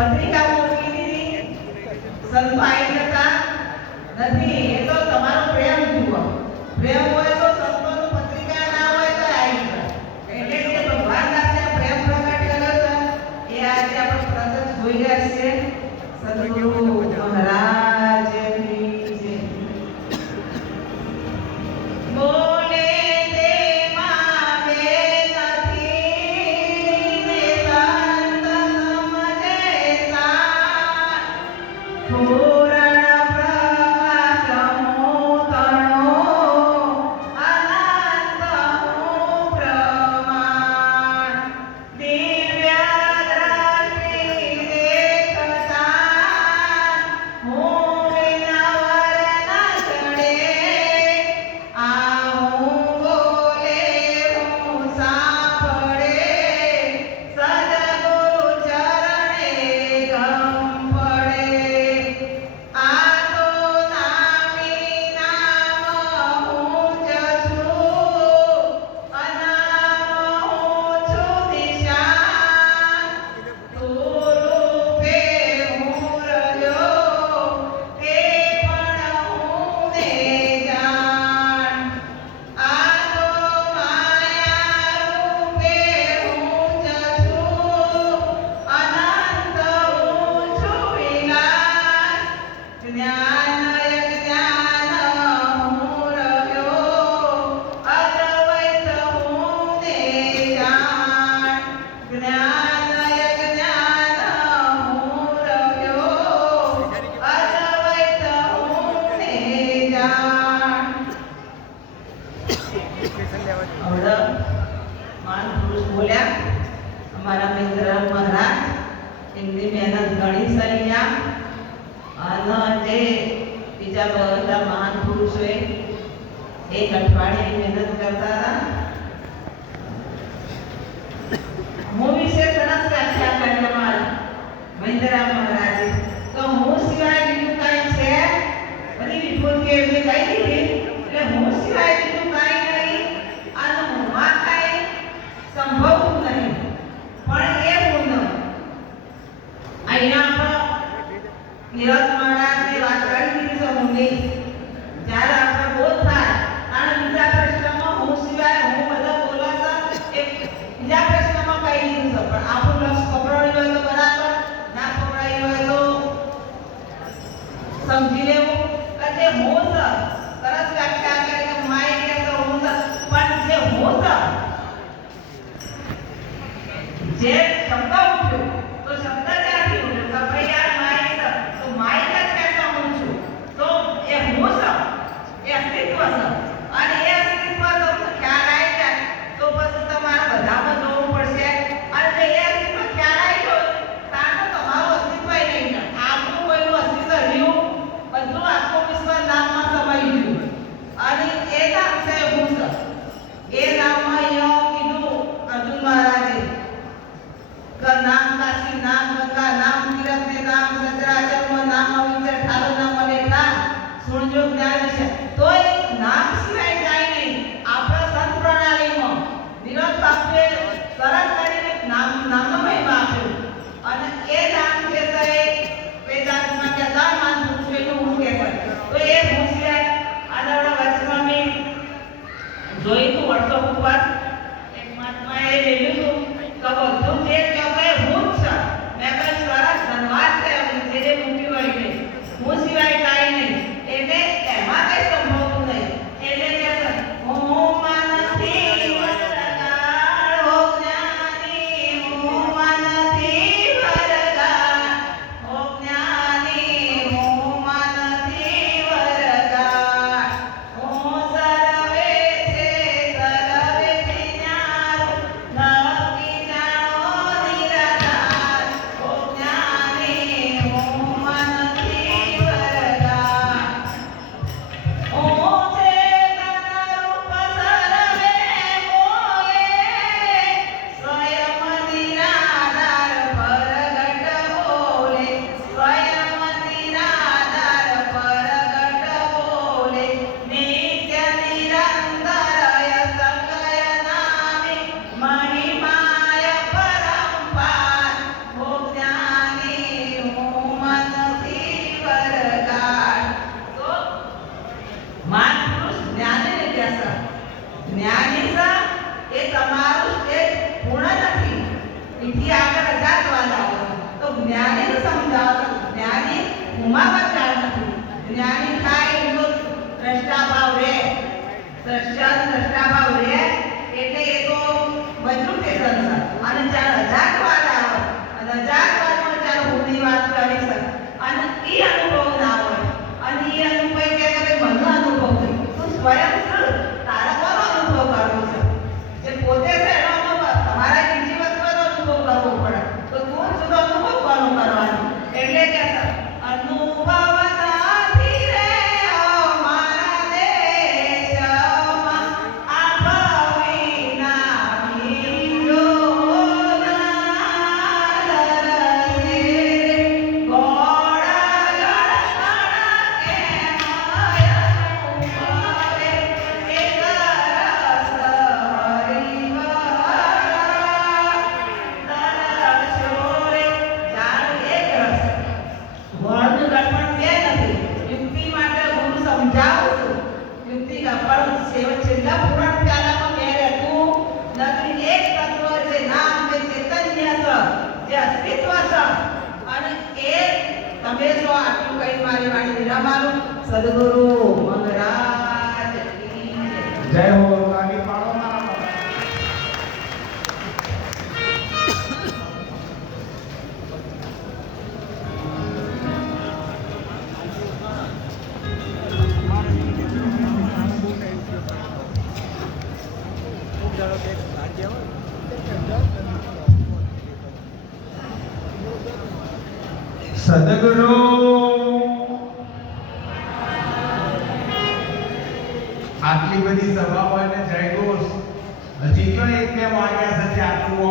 પત્રિકા મૂકી દીધી, સંતો આવી જતા નથી. એ તો તમારો પ્રેમ જુઓ. પ્રેમ હોય તો સંતોનું પત્રિકા ના હોય તો આવી જાય. એટલે જે ભગવાન પાસે પ્રેમ પ્રગટ કર્યો છે એ આજે આપણે પ્રગટ જોઈ રહ્યા છે. સદગુરુ મહારાજની જય. બોલે તેમાં બે નથી ને સંત સમજે સાર. પૂરણ પ્રકાશ મોતણો અનંત હું પ્રમાણ. દિવ્ય દ્રષ્ટિ દેખતા હું વિનવર ન ચડે. આ હું બોલે હું સાંભળે સદગુરુ ચરણે ગમ પડે. આ તો નામી નામ હું જ છું, અનામ હું છું દિશાન. તું રૂપે હું રહ્યો તે પણ હું ને જાણ. આ તો માયા રૂપે હું જ છું, અનંત હું છું વિનાશ. જ્ઞાન જ્ઞાન હું રહ્યો અદ્વૈત હું ને જાણ. જ્ઞાન જ્ઞાન હું રહ્યો અદ્વૈત હું ને જાણ. હવે મહાન પુરુષ બોલ્યા, અમારા મિત્ર મહારાજ એમની મહેનત ઘણી સળિયા. અને જે બીજા બધા મહાન પુરુષોએ એક અઠવાડિયે મહેનત કરતા હતા. હું વિશે સરસ વ્યાખ્યા કરી અમારા મહેન્દ્રા મહારાજે. તો હું સિવાય બીજું કાંઈ છે? બધી વિભૂતિ એમને કહી દીધી. એટલે હું સિવાય બીજું કાંઈ નહીં અને હુંમાં કાંઈ સંભવતું નહીં. પણ એ હું અહીંયા નિરજ મહારાજની વાત કરી દીધી છે ઊંડી. જ્યારે આપણે બોધ થાય અને બીજા પ્રશ્નમાં હું સિવાય હું બધા બોલાતા એક બીજા પ્રશ્નમાં કહી દીધું છે. પણ આપણું લક્ષ પકડાયું હોય તો બરાબર, ના પકડાયું હોય તો સમજી લેવું કે જે હું છે. સરસ વ્યાખ્યા કરી કે માય કે તો હું છે. પણ જે હું છે, જે શબ્દ ઉઠ્યો તો શબ્દ ક્યાંથી ઉઠ્યો? કે ભાઈ યાર માય છે તો માય જ કહેતા હું છું. તો એ હું છે, એ અસ્તિત્વ છે. અને એ અસ્તિત્વ તો ખ્યાલ આવી જાય તો પછી તમારે બધામાં જોવું પડશે. અને જો એ અસ્તિત્વ ખ્યાલ આવી ગયો ત્યાં તો તમારું અસ્તિત્વ નહીં રહે. આપણું કોઈનું અસ્તિત્વ રહ્યું બધું આખું વિશ્વ નામમાં સમાઈ ગયું. અને એ નામ છે હું છે. એ નામમાં અહીંયા કીધું અર્જુન મહારાજે કે નામ કાશી, નામ ગંગા, નામ તીરથ ને નામ સચરાચરમાં, નામ અવિચર ઠારો, નામ અનેક સુણજો જ્ઞાન છે. તો એ નામ સિવાય જાય નહીં. આપણા સંત પ્રણાલીમાં નિરજ બાપુએ સરળ કરીને નામનો મહિમા આપ્યો. અને એ નામ જે છે એ વેદાંતમાં કહેતા માન પુરુષોનું હું કહેવાય. તો એ હું સિવાય આદરણા વચમાં મેં જોયું હતું વોટ્સઅપ ઉપર એક મહાત્માએ લેલું હતું કે બધું જે કહેવાય હું જ છે. મેં કહ્યું સરસ ધન્યવાદ છે. જે જ્ઞાની સમજાવ જ્ઞાની ઉમામાં જાણ નથી જ્ઞાની થાય એનો દ્રષ્ટા ભાવ રે દ્રષ્ટા ભાવ રે એટલે એ તો બધું તે સંસાર અને 4000 વાર આવે અને 1000 વારમાં ચાલો ભૂલી વાત કરી શકે અને એ અનુભવ ના હોય અને એ અનુભવ કે મને અનુભવ થઈ તું સ્વયં છું તારા કોનો અનુભવ કરવો છે જે પોતે છે એનો અનુભવ તમારા બીજી વસ્તુનો અનુભવ કરવો પડે તો તું શું અનુભવ કોનો કરવાનો એટલે કે અનુભવ સાથી રે મારા દેશમાં આ ભવિના મીરો સદગુરુ મહારાજ કી જય હો લાગી પાડો મારા સદગુરુ આટલી બધી સભા હોય ને જય